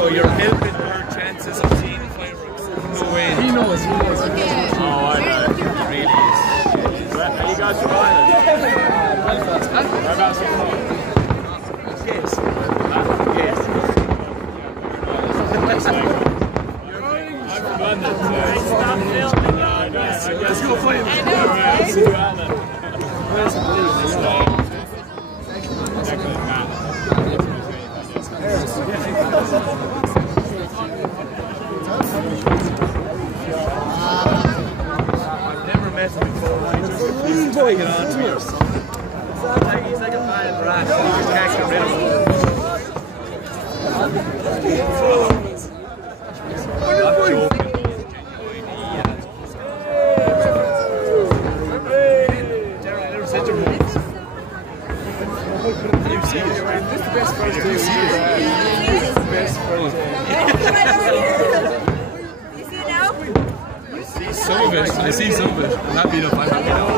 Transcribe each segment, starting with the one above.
Tahoe, you're helping her chances of seeing fireworks. No way. He knows. Oh, I know. It really is. Are you guys from Ireland? Whereabouts are you from? Yes. Yes. I'm from London. Stop filming, guys. Let's go play. Where's the police? I've never met him before. He's taking on to you. He's like a bad rat. You just can't get rid of him. I'm joking. Darren, I never said your name. You see it. This is the best first day. Best first day. You see it now? See some of it. I see some of it. I'm happy enough. I'm happy enough.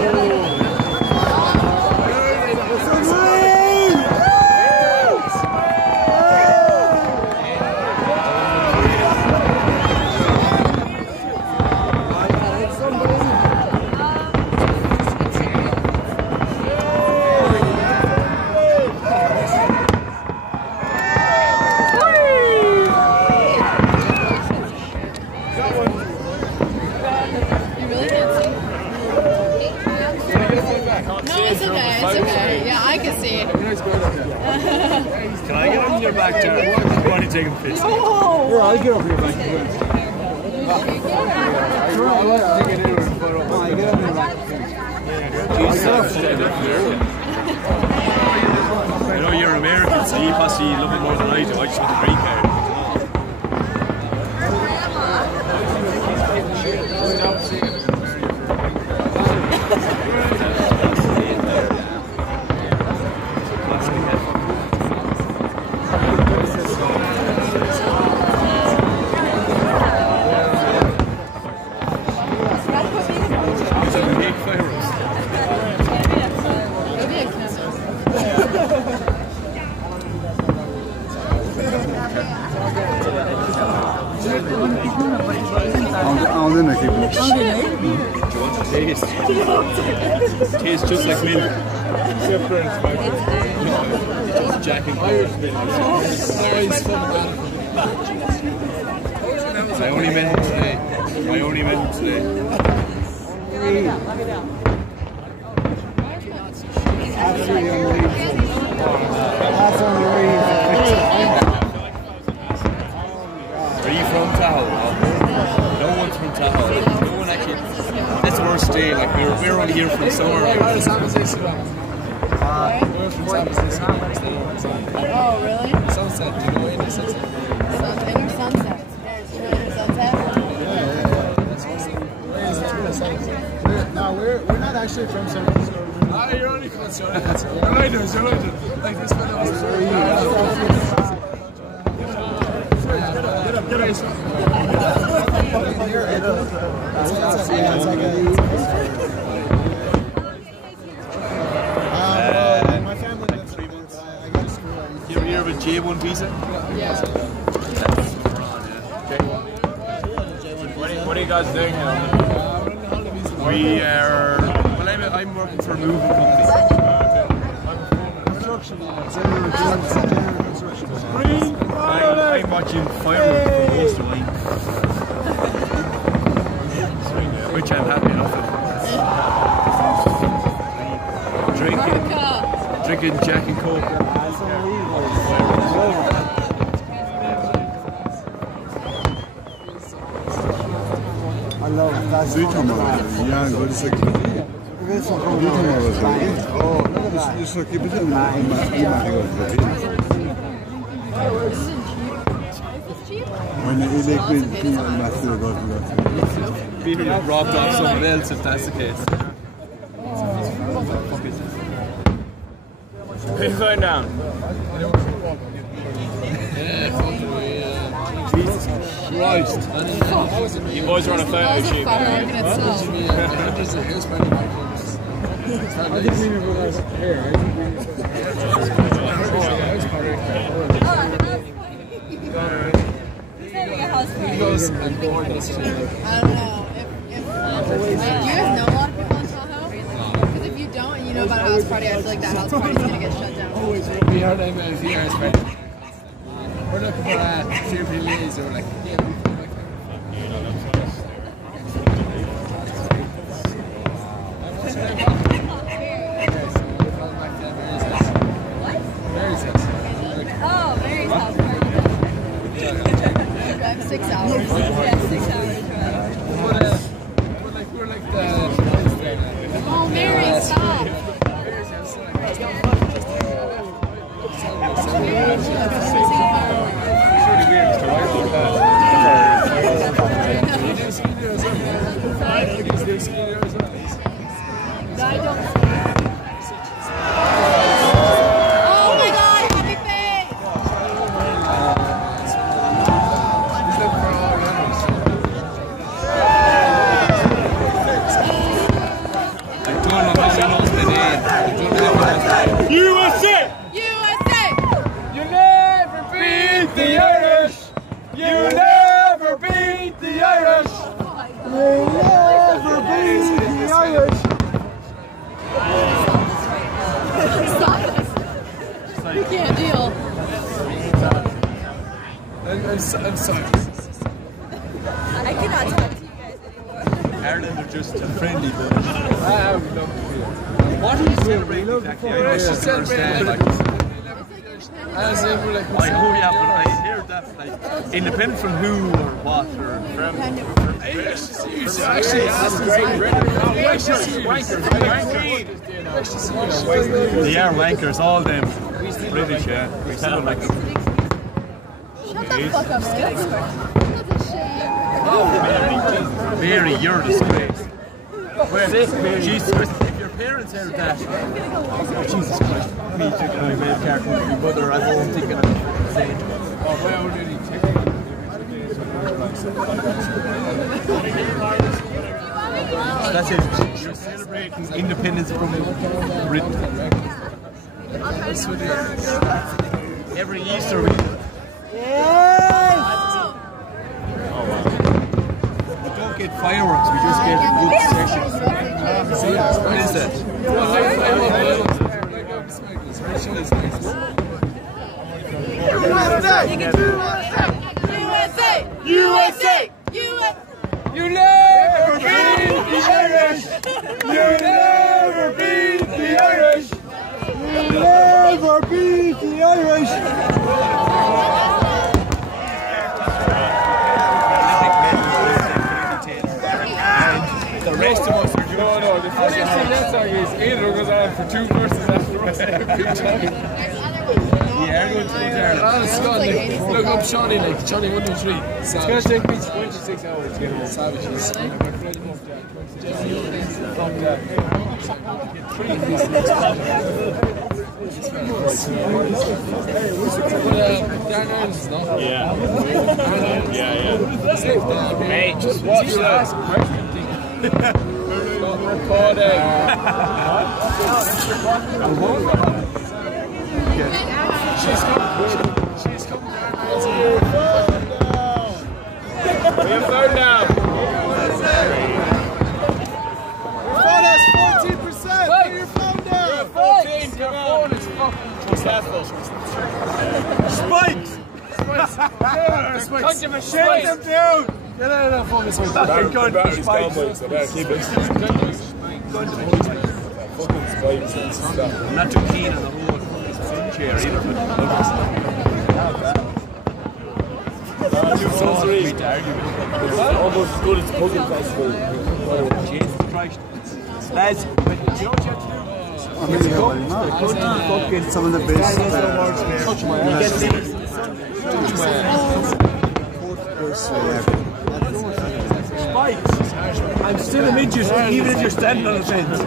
Can I get on your back, Jared? You want to take him piss? No! Yeah, I'll get over your back. I'll let you take it in and put it up. No, you get on your back. I know you're American, so you possibly love it more than I do. I just want the green card. Tastes just like milk. Except for it's Jack and Coke. I only met him today. Absolutely unbelievable. That's Are you from Tahoe? No one's from Tahoe. No one actually. That's the worst day. Like we're only here for the summer. We're from San Francisco. Oh, really? Sunset. Do you know any sunset? Inner Sunset. Inner Sunset? No, we're not actually from San Francisco. Ah, you're only from San Francisco. You're right, like this fellow was very Get up. My family lives 3 months. I got a school. You ever hear of a J1 visa? Yeah. What are you guys doing now? We are. Well, I'm working for a moving company. I'm watching fireworks for most of mine. Which I'm happy enough with. Drinking Jack and Coke. Fireworks. Peter got robbed off someone else if that's the case. Put your phone down. Jesus Christ. You boys are on a photo shoot. I didn't mean it was hair. He goes and bored this shit. don't know. Do you guys know a lot of people in Tahoe? Because if you don't and you know about a house party, I feel like that house party is going to get shut down. We heard him a few years back. We're looking for a few ladies who were like, yeah, we feel like Oh, Mary's house party. Drive 6 hours. Yeah, 6 hours drive. we're like the. Oh, Mary, stop. Oh my God, happy face! USA! USA! You never beat the Irish! You never beat the Irish! You never beat the Irish! We can't deal. I'm sorry. I cannot talk to you guys anymore. Ireland are just a friendly bunch. I would love to feel. What are you celebrating exactly? I don't understand. Like, As in, we're like, oh yeah, but I hear that, like, independent from who or what or from. actually asked They are wankers, all of them. British, yeah. We tell them like. Shut the fuck up, man. That's a shame. Mary, you're a disgrace. Jesus Christ, if your parents heard that. Oh, Jesus Christ. Me taking my mail card from my mother at home thinking I'm insane. That's it. You're celebrating independence from Britain. Every Easter week. We don't get fireworks, we just get a good session. What is that? USA! You never beat the Irish! You never beat the Irish! You never beat the Irish! The rest of us are doing No, the funniest thing that song is either goes on for 2 verses after every time. Yeah, everyone's going to Ireland. Honestly, look up Shawnee, like Shawnee 1, 2, 3. It's going to take me 26 hours to get home. Savages. Yeah. Mate, just watch that. Recording. She's coming down. We have phone now. Your phone has 14%. Put your phone down. 14. Your phone is fucking. What's that for? Spikes. Spikes. Shake them down. Get out of that phone. It's like fucking gun for spikes. I'm not too keen on the whole chair either. Almost as good as Pumpkin Festival. Jesus Christ. Lads, do you know what you have to do? Fucking some of the best. Spikes. I'm still a midget, even if you're standing on a fence.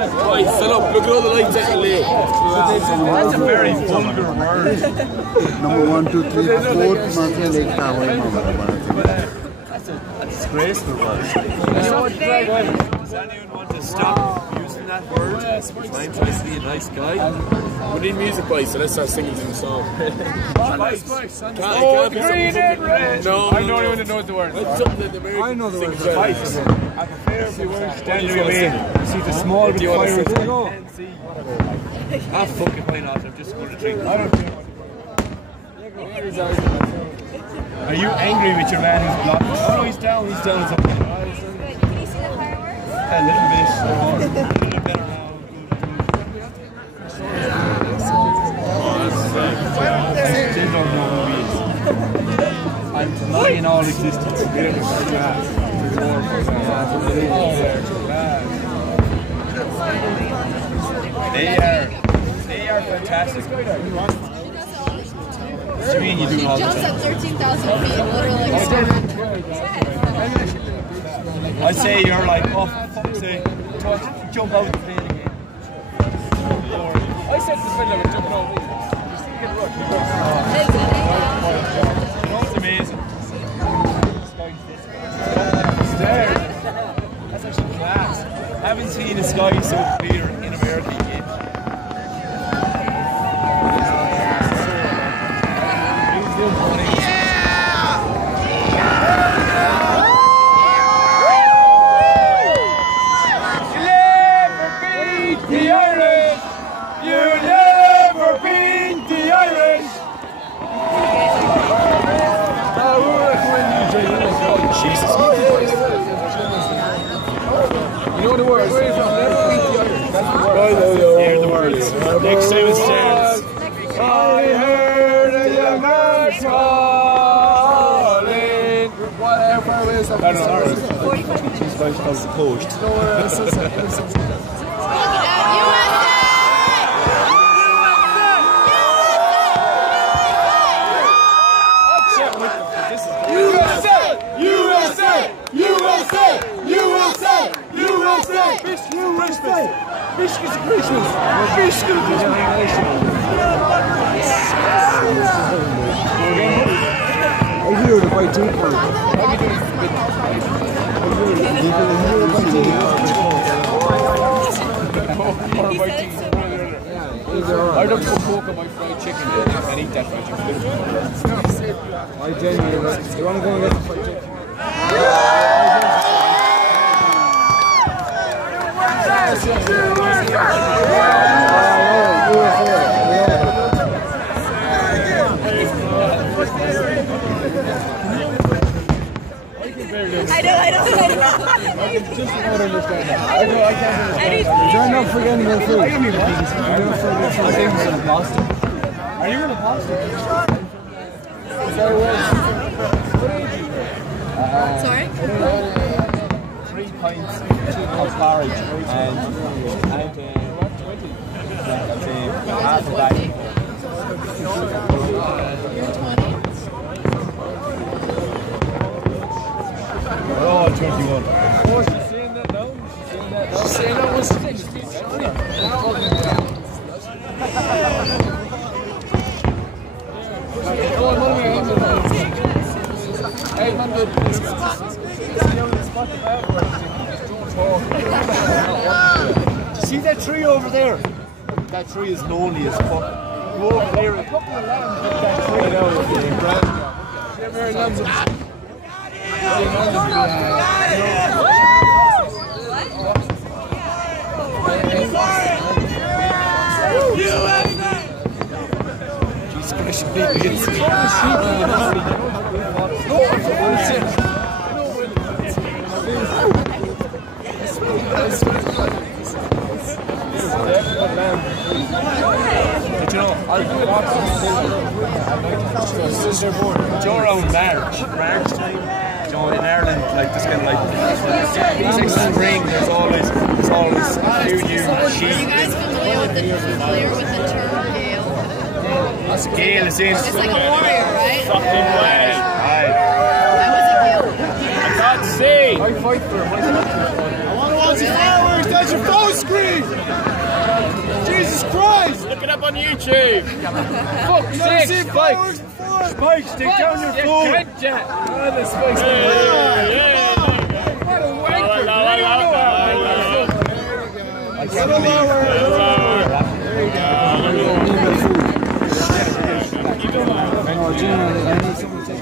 Right, set up. Look at all the lights that you lay. That's a very vulgar word. Number 1, 2, 3, 4 monthly lake Tahoe. That's a disgraceful word. Does anyone want to stop using that word? I'm trying to be a nice guy. We need music, boys, so let's start singing to the song. Spikes. Oh, green and red. No, I don't even know the word. It's something that the Americans I know the word. Spikes. I prefer if you weren't standing with me. See the small bit of fire. Ah, fuck it, why not? I'm just going to drink. I don't care. Are you angry with your man who's blocking? Oh no, he's down. He's down. Something. Can you see the fireworks? A little bit. A little better now. Still don't know who he is. I'm denying all existence. They are fantastic. What do you mean you do all She the jumps time? at 13,000 feet, literally. I'd say you're like, oh, fuck's sake, jump out the plane again. I said to Phil, like, jumping over these. You know what's amazing? Stairs. That's actually class. I haven't seen a sky so clear in America yet. Hear the words. Next time it starts. I heard a young man calling. Whatever is that? I don't know. She's going to the post. Biscuits of Christmas! Biscuits of Christmas! I hear the fight too. I don't put pork on my fried chicken and eat that fried chicken. I genuinely, you want to go and get the fight chicken? I know. I just don't understand that. I can't understand. You're not forgetting your food. You're not forgetting your food. I think it's in Boston. Are you in Boston? Is that Sorry? 3 pints, 2 cups porridge, and I'd say half a bag. You're 20? Oh, 21. Oh, she's saying that now? She's saying that was see that tree over there? That tree is lonely as fuck. Go over there, a couple of lambs with that tree now. They're very lambs. Jesus Christ, Joe around March time, Joe in Ireland, like this kind of like spring. There's always new sheep. Are you guys familiar with the player with the term gale? That's a Gale is in. It's like a warrior, right? Fucking way. Aye. That was a Gale. I can't see. I fight for him. I want to watch the fireworks. That's your phone screen. Jesus Christ. Look it up on YouTube. Fuck's sake, Seen Spike! fireworks before. Spike, stick down your You phone! can't jet. Oh, the Spike's Yeah. What a wanker! I can't believe Oh, genuinely, I need someone to take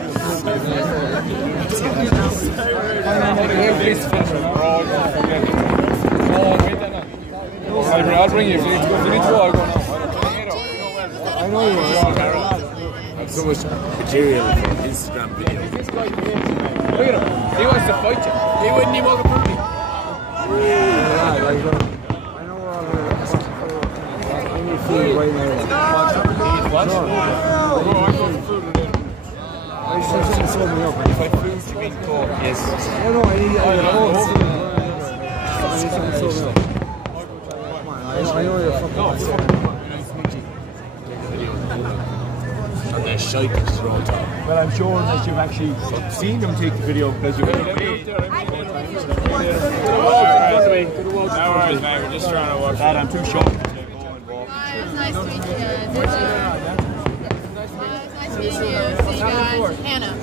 I'll bring you. If you need to go, I'll go now. I know you will. So much material from Instagram video. Look at him. He wants to fight you. He wouldn't even walk in front of me. I know we're all here. I need food right now. I just sold me up. If I food, you mean coke? Yes. No, I need something sold me up. I know you're fucking And they're shite pictures all the time. Well, I'm sure that you've actually seen them take the video because you've No worries, man. We're just trying to watch. Dad, I'm too short. Hi, it was nice to meet you. It was nice meeting you. See you guys. Hannah.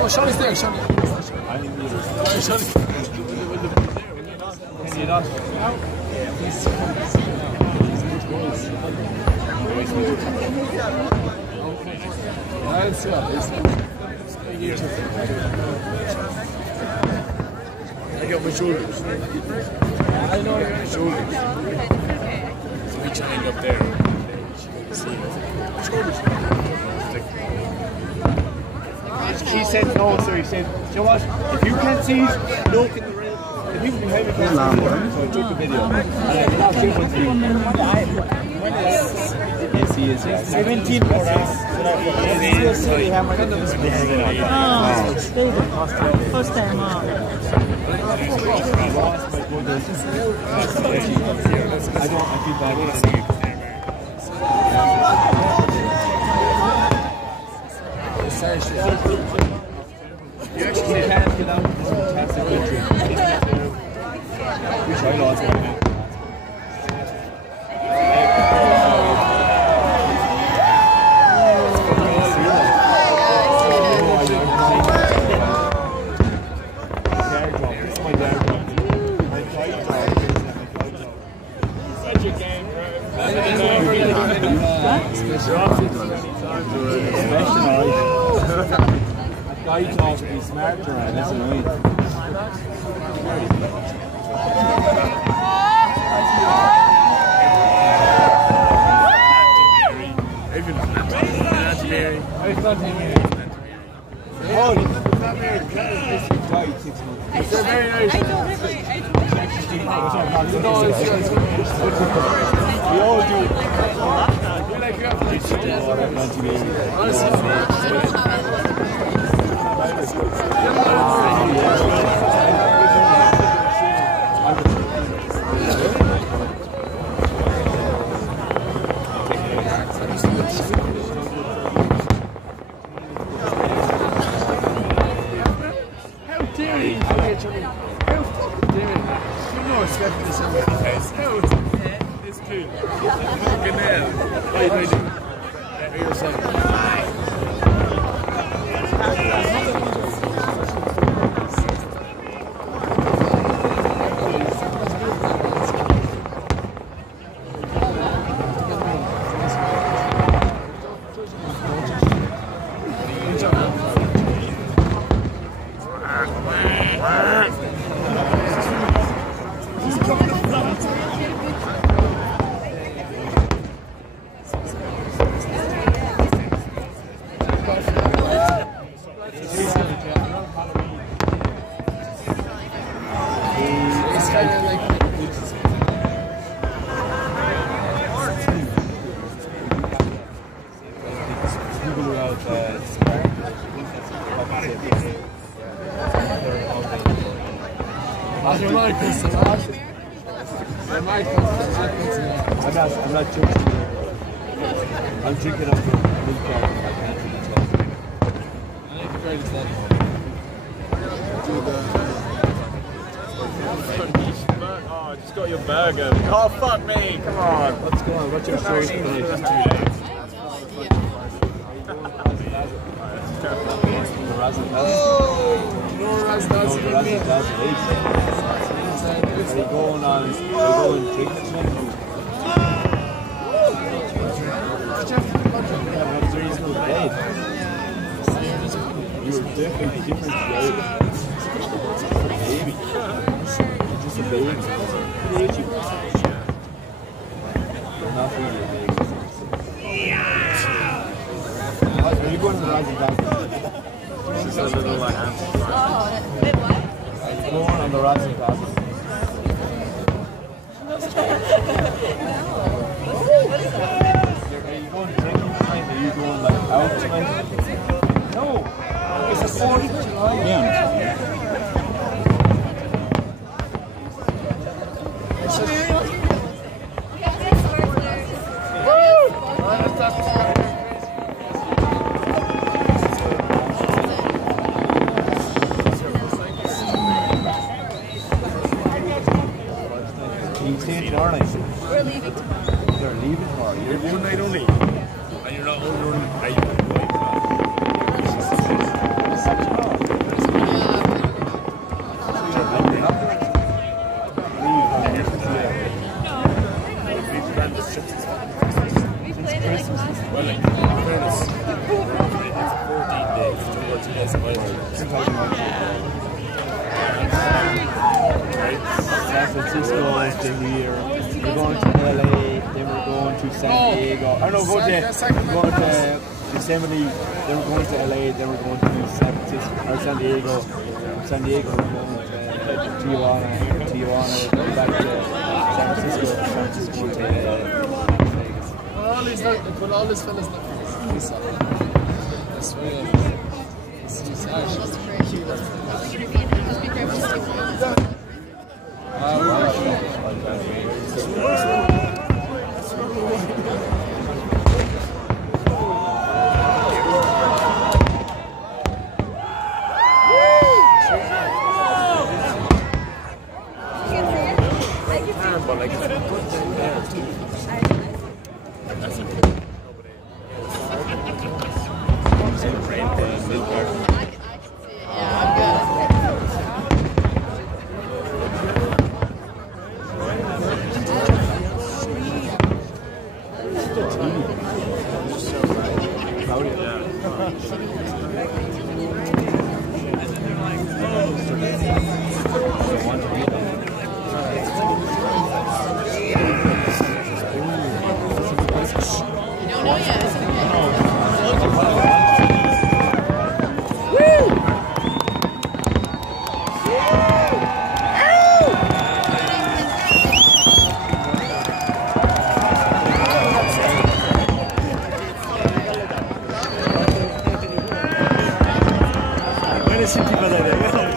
Oh, Shawnee's there, Shawnee. I got my shoulders. I know I got my shoulders. So we hang up there. Shoulders. She said no, sir. He said, you know what? If you can't see it, look in the rain. The people behind me can't see it. So I took the video. Yes, he is. 17 more hours. First time out. I feel bad. You actually can't get out of this fantastic country. Which I know it's going to be. Guy talks to be smarter, and that's annoying. We all do. I'm not drinking. I'm drinking up the milk carton. I can't drink it. I think the greatest thing. Oh, just got your burger. Oh, fuck me. Come on. What's going on? What's your story tonight? Are you going on? Are you going drinking tonight? You were definitely different today. Baby. Just a baby. You're not really a baby. Are you going to the rising back? She's a little like hands. Oh, wait, what? Are you going on the rising back? Are you going drinking tonight? Are you going like out tonight? No. It's the 4th of July. Yeah. We're leaving tomorrow. You're leaving tomorrow. You're one night only. And you're not running. Are you well, like, in fairness, 14 days, 2 days of San Francisco is the year. We're going to LA, then we're going to San Diego. Oh no, we're going to Yosemite, then we're going to LA, then we're going to San Francisco or San Diego. From San Diego we're going to Tijuana, then back to San Francisco to Vegas. All these fellas look nice. That's real. This is actually. Just be careful. Where is he?